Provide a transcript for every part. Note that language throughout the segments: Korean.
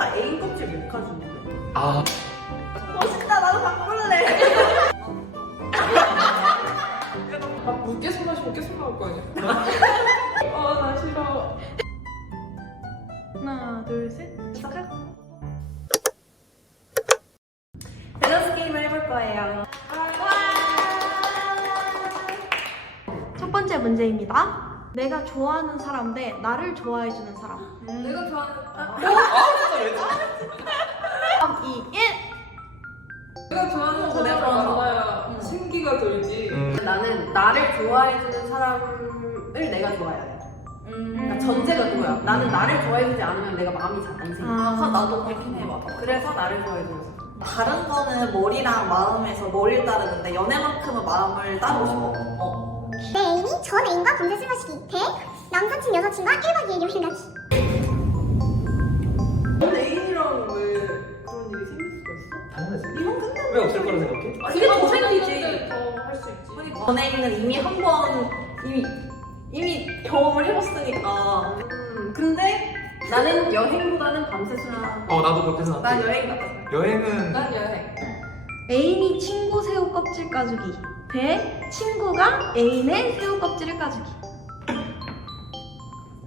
친구가 애인 껍질 밀가주는데? 아, 멋있다. 나도 바꿀래. 물개 손 마시면 깨 손 나올 거 아니야? 나 싫어. 하나, 둘, 셋. 시작. 밸런스 게임을 해볼 거예요. 첫 번째 문제입니다. 내가 좋아하는 사람 대 나를 좋아해주는 사람. 내가 좋아하는 3, 2, 1. 내가 좋아하는 거 내가 만나야 신기가 들지. 나는 나를 좋아해주는 사람을 내가 좋아해야 돼. 그러니까 전제가 그거야. 나는 나를 좋아해주지 않으면 내가 마음이 잘 안 생겨. 나도 그렇긴 해, 맞아. 그래서 나를 좋아해주는 사람. 다른 거는 머리랑 마음에서 머리를 따르는데 연애만큼은 마음을 따르고 싶어. 내 애인이 전 애인과 밤새 술 마시기 대 남사친 여사친과 1박 2일 여행 가기. 넌 애인이랑 왜 그런 일이 생길 수가 있어? 당연하지. 이건 끝나면 왜 없을 거라 생각해? 그게 더 생기지. 더할 수 있지. 전 애인은 이미 한 번 이미 경험을 해봤으니까. 근데 나는 여행보다는 밤새 술을 나도 그렇게 생각해. 난 여행 갔다 생각해. 여행은 난 여행. 애인이 친구 새우 껍질 까주기 대 친구가 애인의 새우 껍질을 까주기.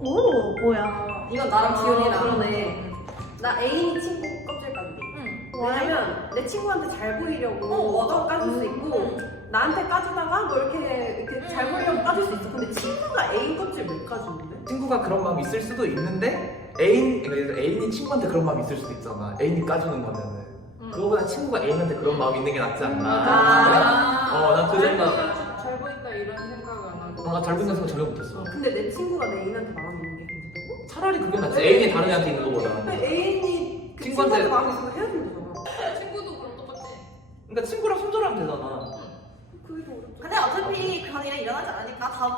오, 뭐야. 이건 나랑 기운이랑. 그러네. 나 애인이 친구 껍질 까주기. 왜냐면 내 친구한테 잘 보이려고 맞아. 까줄 수 있고 나한테 까주다가 뭐 이렇게 잘 보이려고 까줄 수 있어. 근데 친구가 애인 껍질 왜 까주는데? 친구가 그런 마음이 있을 수도 있는데 그러니까 애인이 친구한테 그런 마음이 있을 수도 있잖아. 애인이 까주는 거면은 그거보다 친구가 애인한테 그런 마음이 있는 게 낫지 않나. 난 그 생각. 잘 보인다 이런 생각은 안 하고. 잘 보인다는 생각 전혀 못했어. 근데 내 친구가 내 애인한테 마음이 있는 게 괜찮다고? 차라리 그게 낫지. 애인이 다른 애한테 있는 거보다. 근데 애인이 그 친구한테 친구한테 마음이 있으면 헤어지면 되잖아. 친구도 그럼 똑같지. 그러니까 친구랑 손절하면 되잖아. 그게 더 어렵죠. 근데 어차피 그런 일은 일어나지 않으니까 다음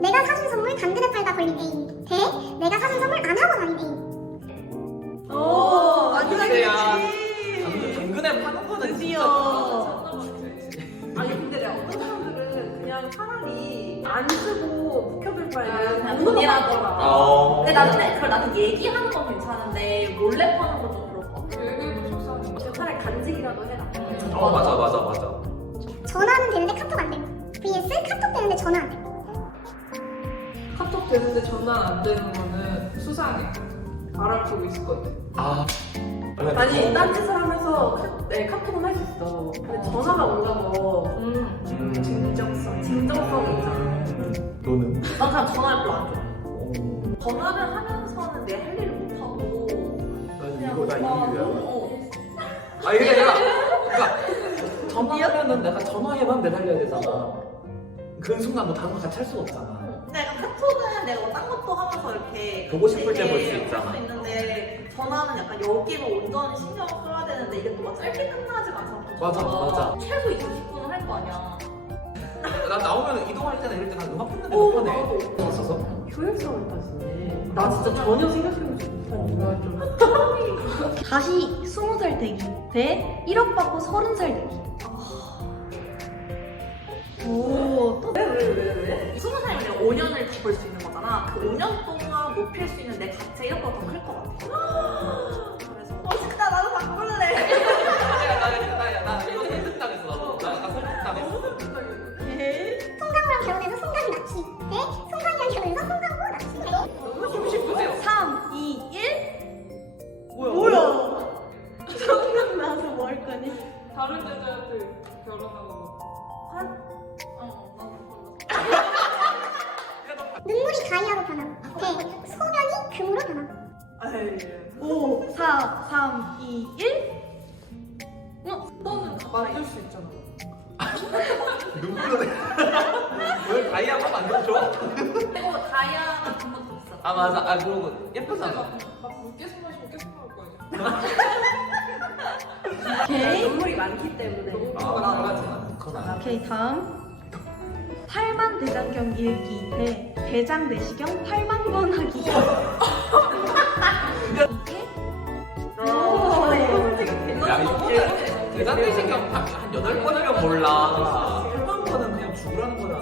내가 사준 선물 당근에 팔다 걸린 애인 대 내가 사준 선물 안 하고 다닌 애인. 오, 글쎄야. 마지막이지. 당근에 파는 거는 드디어. 아니 근데 내가 어떤 사람들은 그냥 차라리 안 쓰고 묵혀둘 바에는 그냥 먹는 거 돈이라도. 같더라. 근데 나는 얘기하는 건 괜찮은데 몰래 파는 건 좀 그럴 것 같아. 얘기도 속상해. 차라리 간직이라도 해라. 맞아. 전화는 되는데 카톡 안 됨. vs 카톡 되는데 전화 안 됨. 카톡 되는데 전화 안 되는 거는 수상해. 알아보고 있을 것 같아. 아니 딴 짓을 하면서 카톡은 할 수 있어. 근데 전화가 뭔가 더 진정성이 있잖아. 너는? 난 그냥 전화를 별로 안 좋아해. 전화를 하면서는 내 할 일을 못 하고 난 이거 나 이거 어. 이게 내가 그러니까 전화하면은 내가 전화에만 매달려야 되잖아. 그 순간 뭐 다른 거 같이 할 수가 없잖아. 근데 약간 카톡은 내가 뭐 딴 것도 하면서 이렇게 보고 싶을 때 볼 수 이렇게 있잖아. 볼수 있는데 전화는 약간 여기만 온전히 신경을 써야 되는데 이게 또 막 짧게 끝나지 않잖아. 맞아. 최소 20분은 할 거 아니야. 나 나오면 이동할 때나 이럴 때 난 음악 듣는 게 더 편해. 나도. 있어서? 효율성을 따지네. 나 진짜 전혀 생각해보지 못한 다시 20살 되기 대 1억 받고 30살 되기. 오, 또 왜? 20살이면 내가 5년을 더 벌 수 있는 거잖아. 그 5년 동안 높일 수 있는 내 가치 이런 거가 더 클 것 같아. 그래서 멋있다. 나도 바꿀래. 나 이거 설득당했어. 나 설득당했어. 송강호랑 결혼해서 송강이 낳기 대 송강이랑 결혼해서 송강호 낳기. 너무 심심하세요. 3, 2, 1. 뭐야? 생각나서 뭐 할 거니? 다른 여자한테 결혼하고. 눈물이 다이아로 변함 대 소변이 금으로 변함. 5, 4, 3, 2, 1. 너는 만들 수 있잖아. 눈물로 왜 다이아가 만들어줘? 그리고 다이아가 금은 더 비싸. 맞아. 그러고 예쁘잖아. 막 물개 손 마시면 깨 손 나올 거 아니야. 오케이. 눈물이 많기 때문에. 오케이, 다음. 8만 대장경 읽기 대 대장 내시경 8만 번 하기. 이게? 야 이게 대장내시경 한 8번이면 몰라. 8번은 그냥 죽으라는 거잖아.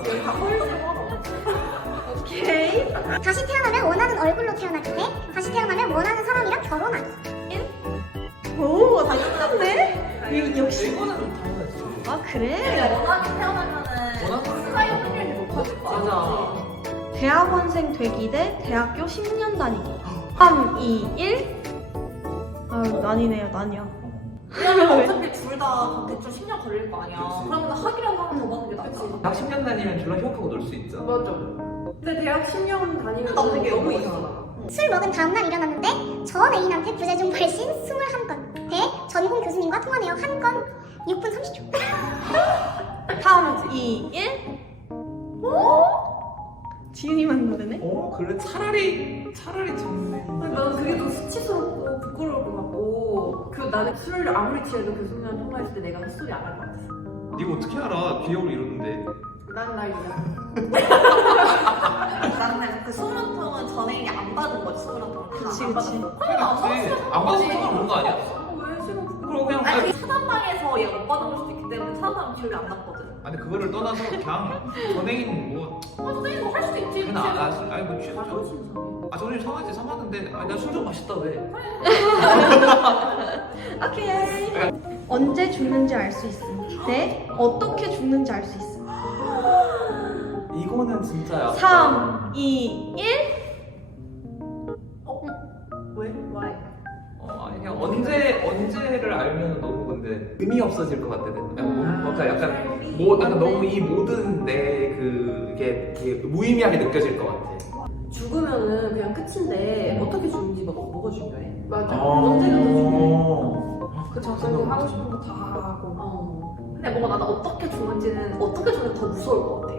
오케이. 다시 태어나면 원하는 얼굴로 태어나기 대 다시 태어나면 결혼하기. 오, 다 끝났네? 이거 역시. 이거는 당연하지. 아, 그래? 근데 워낙에 태어나면은 워낙에 수사의 확률이 높아질 거야. 맞아. 대학원생 되기 대 대학교 10년 다니기. 3, 2, 1. 아유, 난이네요, 난이야. 왜냐면 어차피 둘 다 대충 10년 걸릴 거 아니야. 그치. 그러면 학이라고 하면 더 받는 게 낫지. 약 10년 다니면 졸라 휴학하고 놀 수 있잖아. 맞아. 근데 대학 10년 다니면 나오는 게 너무 이상하다. 술 먹은 다음날 일어났는데 전 애인한테 부재중 발신 21건. 대 전공 교수님과 통화내역 1건 6분 30초. 3, 2, 1. 지은이만 노래네? 그래 차라리 정말. 근데 나는 그게 더 수치스럽고 부끄러울 것 같고 나는 술을 아무리 취해도 교수님이랑 통화했을 때 내가 헛소리 안 할 것 같았어. 네가 어떻게 알아? 기억을 이러는데. 난 날 이해. 나는 그 20통은 전애인이 안 받은 거지. 20통은 그치, 다안 그치. 받은 거. 그러면 안 받았어. 안 봐서 상관없는 거 아니야? 왜 싫어? 그럼 그냥 아니 그 차단방에서 얘가 못 받은 걸 수도 있기 때문에 차단방 기억이 안 났거든. 아니 그거를 떠나서 그냥 전애인 뭐 선생님 뭐할 수도 있지. 그냥 안 하지. 아니 뭐 아, 취하죠. 진짜. 저는 성하지 성하는데 아니 나 술 좀 마셨다 왜? 오케이. 언제 죽는지 알 수 있음. 대 어떻게 죽는지 알 수 있음. 이거는 진짜 약간 3, 2, 1. 왜? Why? 아니 그냥 언제를 알면 너무 근데 의미 없어질 것 같아. 약간 너무 이 모든 내 그게 되게 무의미하게 느껴질 것 같아. 죽으면은 그냥 끝인데 어떻게 죽는지 뭐가 중요해? 맞아. 언제가 더 중요해? 그 전생에 하고 싶은 거 다 하고. 근데 뭔가 나는 어떻게 죽는지는 어떻게 죽는 더 무서울 것 같아.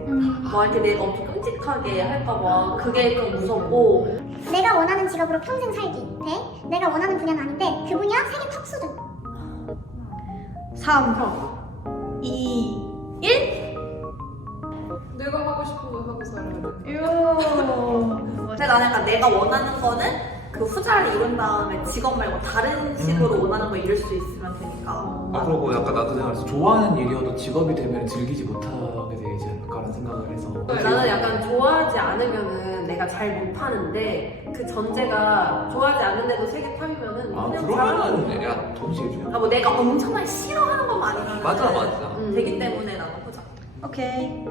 막 이렇게 내가 엄청 끔찍하게 할까봐 그게 좀 무섭고. 내가 원하는 직업으로 평생 살기. 대 내가 원하는 분야는 아닌데 그 분야 세계 탑 수준. 3, 2, 1. 내가 하고 싶은 거 하고 살아야 돼. 요. 근데 나는 약간 내가 원하는 거는 그 후자를 이룬 다음에 직업 말고 다른 식으로 원하는 거 이룰 수 있으면 되니까. 그러고 약간 나도 생각해서 좋아하는 일이어도 직업이 되면 즐기지 못하게 되지 않을까라는 생각을 해서. 나는 약간 좋아하지 않으면은 내가 잘 못하는데 그 전제가 좋아하지 않는데도 세계 탑이면은 그냥 그러면은 잘하는 야 동시에 해주냐? 뭐 내가 엄청나게 싫어하는 것만 아니면 맞아. 되기 때문에 나는 후자. 오케이.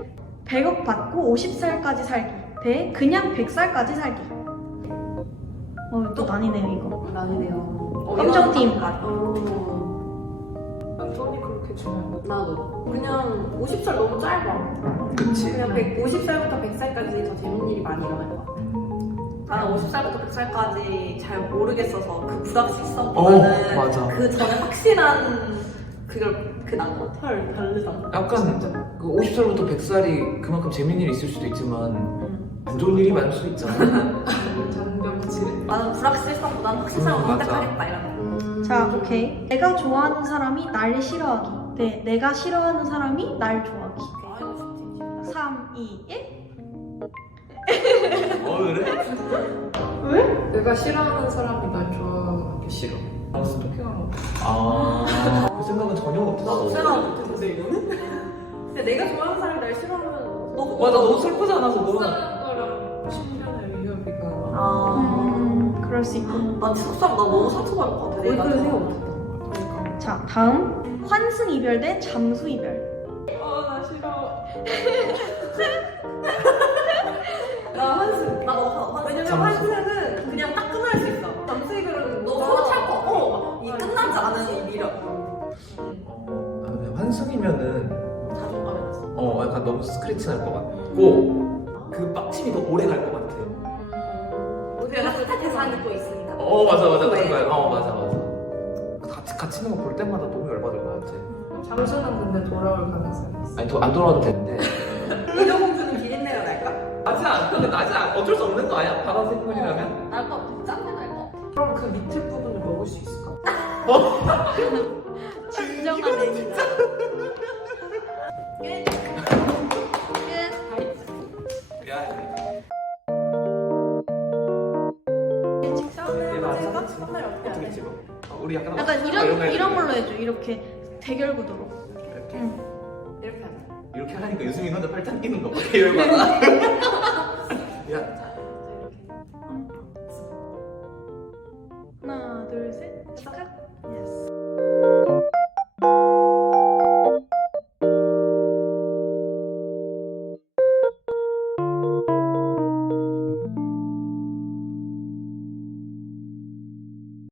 100억 받고 50살까지 살기. 대 그냥 100살까지 살기. 또 난이네요, 이거. 나이네요. 검정팀. 돈이 그렇게 중요한 거. 나도 그냥 50살 너무 짧아. 그치. 그냥 50살부터 100살까지 더 재밌는 일이 많이 일어날 것 같아. 나는 50살부터 100살까지 잘 모르겠어서 그 불확실성보다는 맞아. 그 전에 확실한 그게 나은 것 같아. 헐 다르다. 약간 그 50살부터 100살이 그만큼 재밌는 일이 있을 수도 있지만 안 좋은 일이 많을 수도 있잖아. 장병지. 나는 불확실성보다는 확실성을 맞아. 선택하겠다 이런. 자, 오케이. 내가 좋아하는 사람이 날 싫어하기. 대 내가 싫어하는 사람이 날 좋아하기. 아 이거 쉽지. 3, 2, 1. 그래? 내가 싫어하는 사람이 날 좋아하는 게 싫어. 스토킹하는 거. 그 생각은 전혀 못했어. 나도 생각 못했는데 이거는? 근데 내가 좋아하는 사람이 날 싫어하면 너 맞아 너무 슬프잖아 그거. 사는 거랑 10년의 위협이가. 아. 그럴 수 있고. 난 속상 나 너무 상처받을 것 같아. 내가 그런 생각 못했다. 자, 다음. 환승 이별 대 잠수 이별. 나 싫어. 나 환승. 나도 환승. 왜냐면 잠수. 환승은 그냥 딱 끝날 수 있어. 잠수이별은 너 서로 찰 거. 이 끝나지 않은 일이라. 그냥 환승이면은 자존감이 났어. 약간 너무 스크래치 날 것 같고 그 빡침이 더 오래 갈 것 같아. 우리가 스타 대상이 또 있으니까. 맞아 그런 왜? 거야. 맞아. 같이 있는 거 볼 때마다 너무 열받을 것 같아. 잠수는 근데 돌아올 가능성이 있어. 아니 안 돌아와도 되는데. 이정공주는 비린내가 날까? 나지 어쩔 수 없는 거 아니야? 바다 생물이라면? 날 것 같아. 짠내 날 것 같아. 그럼 그 밑에 부분을 먹을 수 있을까? 진정한 애기. 야. 첫날 어떻게 어떻게 찍어? 우리 약간 약간 이런 걸로 해줘. 이렇게 대결 구도로. 이렇게 이렇게 하자. 이렇게 하니까 유승민 혼자 팔짱 끼는 거 같아. 열받아. 야. 하나, 셋. 축하. 예스.